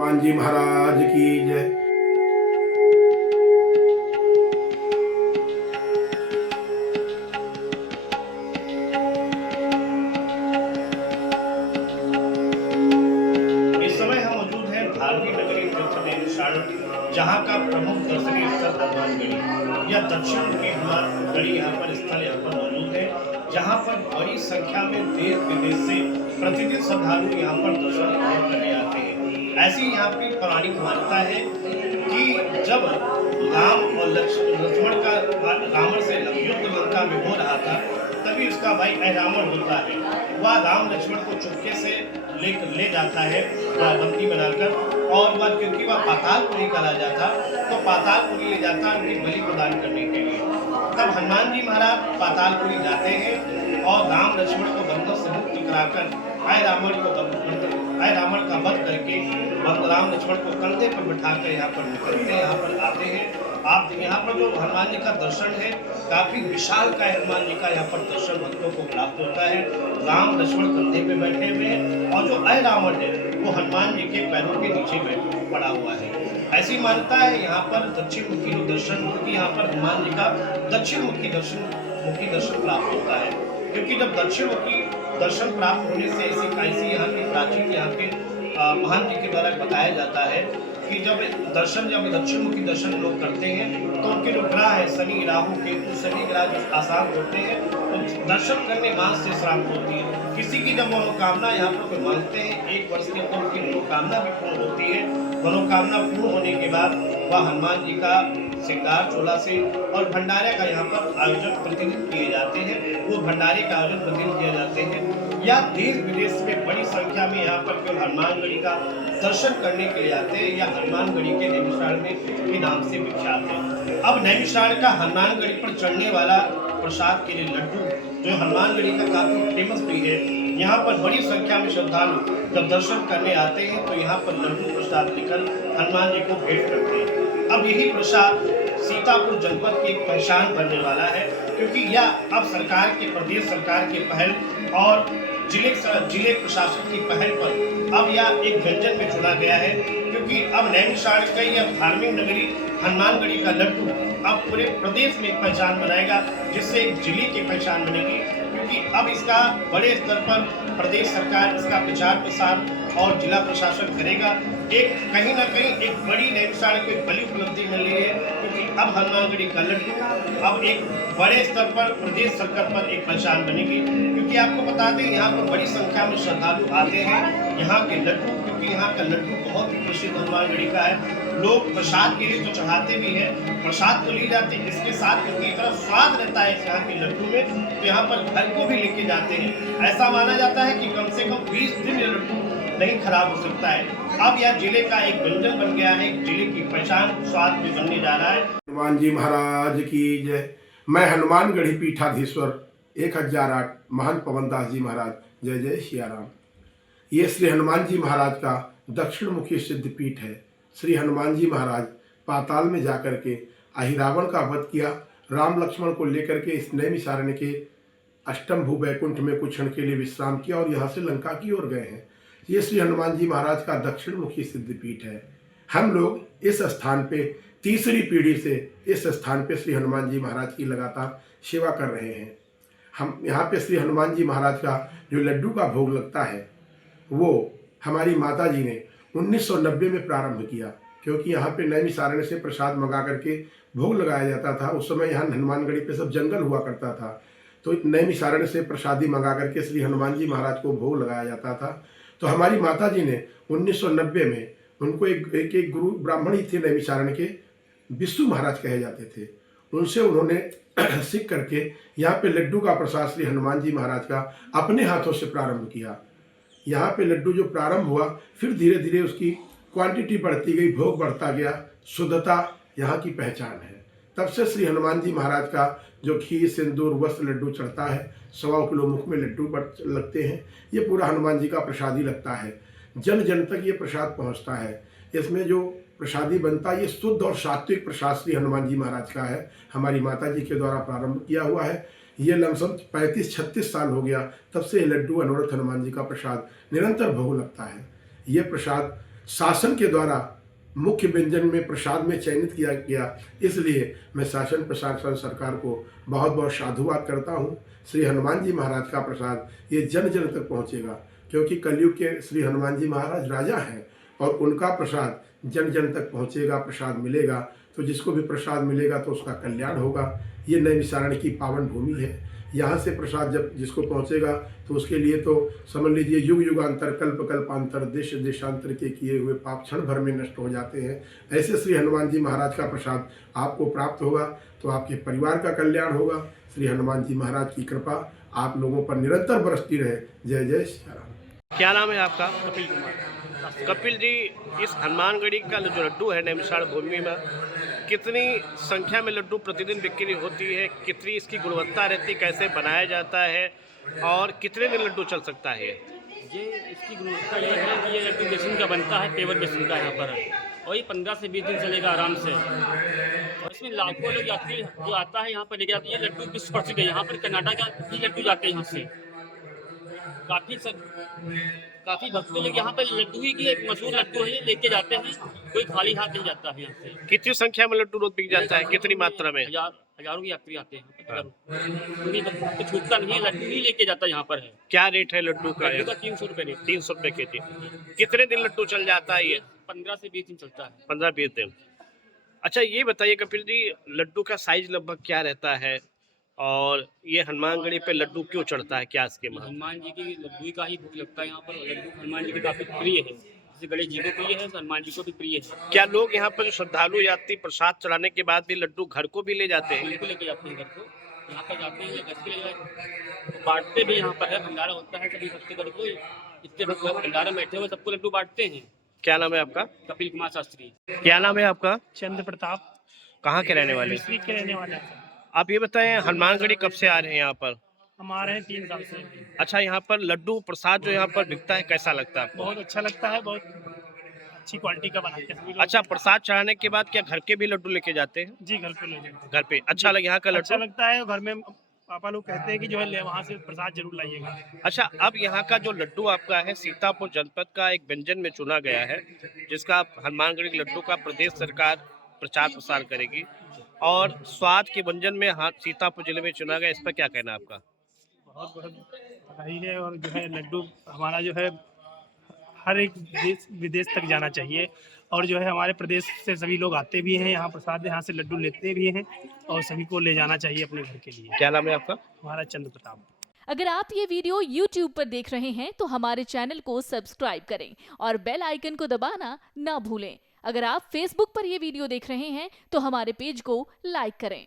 हनुमान जी महाराज की जय। इस समय हम मौजूद हैं धार्मिक नगरी तीर्थस्थान, जहाँ का प्रमुख दर्शनीय स्थल हनुमानगढ़ी। यह दक्षिण की हनुमानगढ़ी यहाँ पर स्थल यहाँ पर मौजूद है, जहाँ पर बड़ी संख्या में देश विदेश से प्रतिदिन श्रद्धालु यहाँ पर दर्शन करने आते हैं। ऐसी यहाँ की पौराणिक मान्यता है कि जब राम और लक्ष्मण का रावण से युद्ध लंका में हो रहा था, तभी उसका भाई अहिरावण होता है, वह राम लक्ष्मण को चुपके से ले जाता है बंदी बनाकर, और वह क्योंकि वह पातालपुरी का राजा था तो पातालपुरी ले जाता है उनकी बलि प्रदान करने के लिए। तब हनुमान जी महाराज पातालपुरी जाते हैं और राम लक्ष्मण को बंधन से मुक्त कराकर रावण का वध करके राम लक्ष्मण को कंधे पर बिठाकर यहाँ पर निकलते हैं, यहाँ पर आते हैं। आप यहाँ पर जो हनुमान जी का दर्शन है, काफी विशाल का हनुमान जी का यहाँ पर दर्शन भक्तों को प्राप्त होता है। राम लक्ष्मण कंधे पे बैठे हुए हैं और जो अहिरावण है वो हनुमान जी के पैरों के नीचे पड़ा हुआ है। ऐसी मान्यता है यहाँ पर दक्षिण मुखी दर्शन, क्योंकि यहाँ पर हनुमान जी का दक्षिण मुखी दर्शन प्राप्त होता है, क्योंकि जब दक्षिण मुखी दर्शन प्राप्त होने से ऐसी यहाँ के प्राचीन यहाँ के महान जी के द्वारा बताया जाता है कि जब दक्षिण मुखी दर्शन लोग करते हैं तो उनके जो ग्रह है शनि राहु केतु सभी ग्रह जो अशांत होते हैं तो दर्शन करने मांस से शांत होती है। किसी की जब मनोकामना यहाँ पर कोई मांगते हैं, एक वर्ष के अंदर उनकी मनोकामना भी पूर्ण होती है। मनोकामना पूर्ण होने के बाद वह हनुमान जी का श्रृंगार चोला से और भंडारे का यहाँ पर आयोजन प्रतिदिन किए जाते हैं। वो भंडारे का आयोजन प्रतिदिन किए जाते हैं। या देश विदेश में बड़ी संख्या में यहाँ पर केवल हनुमानगढ़ी का दर्शन करने के लिए आते हैं, या हनुमानगढ़ी के नैमिषारण्य के नाम से विख्यात है। अब नैमिषारण्य का हनुमानगढ़ी पर चढ़ने वाला प्रसाद के लिए लड्डू जो हनुमानगढ़ी का काफी फेमस भी है। यहाँ पर बड़ी संख्या में श्रद्धालु जब दर्शन करने आते हैं तो यहाँ पर लड्डू प्रसाद लेकर हनुमान जी को भेंट करते हैं। अब यही प्रसाद सीतापुर जनपद की एक पहचान बनने वाला है, क्योंकि यह अब प्रदेश सरकार की पहल और जिले प्रशासन की पहल पर अब यह एक व्यंजन में चुना गया है, क्योंकि अब नैमिषारण्य का यह धार्मिक नगरी हनुमानगढ़ी का लड्डू अब पूरे प्रदेश में एक पहचान बनाएगा, जिससे एक जिले की पहचान बनेगी। क्योंकि अब इसका बड़े स्तर पर प्रदेश सरकार इसका प्रचार प्रसार और जिला प्रशासन करेगा। एक कहीं ना कहीं एक बड़ी नैमिषारण्य को बड़ी उपलब्धि मिल रही है, क्योंकि अब हनुमानगढ़ी का लड्डू अब एक बड़े स्तर पर प्रदेश सरकार पर एक पहचान बनेगी। क्योंकि आपको बता दें यहाँ पर बड़ी संख्या में श्रद्धालु आते हैं यहाँ के लड्डू, क्योंकि यहाँ का लड्डू बहुत ही प्रसिद्ध हनुमानगढ़ी का है। लोग प्रसाद के लिए तो चढ़ाते भी हैं, प्रसाद तो ली जाती है, इसके साथ क्योंकि इतना स्वाद रहता है यहाँ के लड्डू में, तो यहाँ पर घर को भी लेके जाते हैं। ऐसा माना जाता है कि कम से कम 20 दिन ये लड्डू नहीं खराब हो सकता है। अब यह जिले का एक व्यंजन बन गया है, एक जिले की पहचान स्वाद भी बनने जा रहा है। हनुमान जी महाराज की जय। मैं हनुमानगढ़ी पीठाधीश्वर 1008 महान पवनदास जी महाराज, जय जय सिया राम। ये श्री हनुमान जी महाराज का दक्षिण मुखी सिद्ध पीठ है। श्री हनुमान जी महाराज पाताल में जाकर के अहिरावण का वध किया, राम लक्ष्मण को लेकर के इस नैमिषारण्य के अष्टम भू वैकुंठ में कुछ क्षण के लिए विश्राम किया और यहाँ से लंका की ओर गए हैं। ये श्री हनुमान जी महाराज का दक्षिण मुखी सिद्ध पीठ है। हम लोग इस स्थान पे तीसरी पीढ़ी से इस स्थान पे श्री हनुमान जी महाराज की लगातार सेवा कर रहे हैं। हम यहाँ पे श्री हनुमान जी महाराज का जो लड्डू का भोग लगता है वो हमारी माता जी ने 1990 में प्रारंभ किया, क्योंकि यहाँ पे नैमिषारण्य से प्रसाद मंगा करके भोग लगाया जाता था। उस समय यहाँ हनुमानगढ़ी पे सब जंगल हुआ करता था, तो नैमिषारण्य से प्रसादी मंगा करके श्री हनुमान जी महाराज को भोग लगाया जाता था। तो हमारी माता जी ने 1990 में उनको एक गुरु ब्राह्मण ही थे नैमिषारण्य के, विष्णु महाराज कहे जाते थे, उनसे उन्होंने सीख करके यहाँ पे लड्डू का प्रसाद श्री हनुमान जी महाराज का अपने हाथों से प्रारंभ किया। यहाँ पे लड्डू जो प्रारंभ हुआ, फिर धीरे धीरे उसकी क्वांटिटी बढ़ती गई, भोग बढ़ता गया, शुद्धता यहाँ की पहचान है। तब से श्री हनुमान जी महाराज का जो खीर सिंदूर वस्त्र लड्डू चढ़ता है, 1.25 किलो मुख में लड्डू लगते हैं, ये पूरा हनुमान जी का प्रसादी लगता है। जन जन तक ये प्रसाद पहुँचता है। इसमें जो प्रसादी बनता है ये शुद्ध और सात्विक प्रसाद श्री हनुमान जी महाराज का है, हमारी माता जी के द्वारा प्रारंभ किया हुआ है। ये लमसम 35-36 साल हो गया, तब से लड्डू अनवरत हनुमान जी का प्रसाद निरंतर भोग लगता है। ये प्रसाद शासन के द्वारा मुख्य व्यंजन में प्रसाद में चयनित किया गया। इसलिए मैं शासन प्रशासन सरकार को बहुत बहुत साधुवाद करता हूँ। श्री हनुमान जी महाराज का प्रसाद ये जन जन तक पहुँचेगा, क्योंकि कलयुग के श्री हनुमान जी महाराज राजा हैं और उनका प्रसाद जन जन तक पहुँचेगा, प्रसाद मिलेगा तो जिसको भी प्रसाद मिलेगा तो उसका कल्याण होगा। ये नैमिषारण्य की पावन भूमि है। यहाँ से प्रसाद जब जिसको पहुँचेगा तो उसके लिए तो समझ लीजिए युग युगांतर कल्प कल्पांतर देश देशांतर के किए हुए पाप क्षण भर में नष्ट हो जाते हैं। ऐसे श्री हनुमान जी महाराज का प्रसाद आपको प्राप्त होगा तो आपके परिवार का कल्याण होगा। श्री हनुमान जी महाराज की कृपा आप लोगों पर निरंतर बरसती रहे। जय जय श्री राम। क्या नाम है आपका? कपिल कुमार। कपिल जी, इस हनुमानगढ़ी का जो लड्डू है नैमिषारण्य भूमि में, कितनी संख्या में लड्डू प्रतिदिन बिक्री होती है, कितनी इसकी गुणवत्ता रहती, कैसे बनाया जाता है और कितने दिन लड्डू चल सकता है? ये इसकी गुणवत्ता ये है कि ये लड्डू बेसन का बनता है, पेवर बेसन का यहाँ पर, और ये 15 से 20 दिन चलेगा आराम से। और इसमें लाखों लोग यात्री जो आता है यहाँ पर लेके जाते हैं। ये लड्डू विश्व प्रसिद्ध है, यहाँ पर कर्नाटक भी लड्डू जाते हैं यहाँ से। काफ़ी भक्त लोग यहाँ पर लड्डू ही की एक मशहूर लड्डू है, ये लेके जाते हैं। कोई खाली हाथ नहीं जाता है यहाँ से। कितनी संख्या में लड्डू रोज बिक जाता है, कितनी मात्रा में? हजारों यात्री आते हैं, तो छूटता नहीं है, लड्डू ही लेके जाता है यहाँ पर है। क्या रेट है लड्डू का? लड्डू का 300 रुपये रेट। 300 रुपये के जी। कितने दिन लड्डू चल जाता है ये? 15 से 20 दिन चलता है। 15-20 दिन। अच्छा, ये बताइए कपिल जी, लड्डू का साइज लगभग क्या रहता है और ये हनुमानगढ़ी पे लड्डू क्यों चढ़ता है, क्या इसके महत्व? हनुमान जी की लड्डू का ही भोग लगता है यहाँ पर। लड्डू हनुमान जी की काफी प्रिय है, जैसे गणेश जी को प्रिय है तो हनुमान जी को भी प्रिय है। क्या लोग यहाँ पर जो श्रद्धालु यात्री प्रसाद चढ़ाने के बाद भी लड्डू घर को भी ले जाते हैं? बिल्कुल लेके जाते हैं घर को। यहाँ पर जाते हैं, घर के ले तो बांटते भी यहाँ पर है। भंडारा होता है सभी भक्तगण को, इतने भक्त भंडारा बैठे हुए सबको लड्डू बांटते हैं। क्या नाम है आपका? कपिल कुमार शास्त्री। क्या नाम है आपका? चंद्र प्रताप। कहाँ के रहने वाले? मिस्री के रहने वाले हैं। आप ये बताएं, हनुमानगढ़ी कब से आ रहे हैं यहाँ पर? हम आ रहे हैं 3 साल से। अच्छा, यहाँ पर लड्डू प्रसाद जो यहाँ पर बिकता है कैसा लगता है आपको? बहुत अच्छा लगता है, बहुत अच्छी क्वालिटी का बनाते हैं सभी लोग। अच्छा, प्रसाद चढ़ाने के बाद क्या घर के भी लड्डू लेके जाते हैं? जी, घर पे ले जाते हैं। घर पे अच्छा लगे यहाँ का अच्छा लड्डू? लगता है। घर में पापा लोग कहते हैं कि जो है ले वहाँ से प्रसाद जरूर लाइएगा। अच्छा, अब यहाँ का जो लड्डू आपका है सीतापुर जनपद का एक व्यंजन में चुना गया है, जिसका हनुमानगढ़ी लड्डू का प्रदेश सरकार प्रचार प्रसार करेगी और स्वाद के व्यंजन में सीतापुर जिले में चुना गया। इस पर क्या कहना है आपका? बहुत बहुत बधाई है। और जो है लड्डू हमारा जो है हर एक देश विदेश तक जाना चाहिए। और जो है हमारे प्रदेश से सभी लोग आते भी हैं यहाँ प्रसाद, यहाँ से लड्डू लेते भी हैं और सभी को ले जाना चाहिए अपने घर के लिए। क्या नाम है आपका? हमारा चंद्र प्रताप। अगर आप ये वीडियो YouTube पर देख रहे हैं तो हमारे चैनल को सब्सक्राइब करें और बेल आइकन को दबाना ना भूलें। अगर आप Facebook पर ये वीडियो देख रहे हैं तो हमारे पेज को लाइक करें।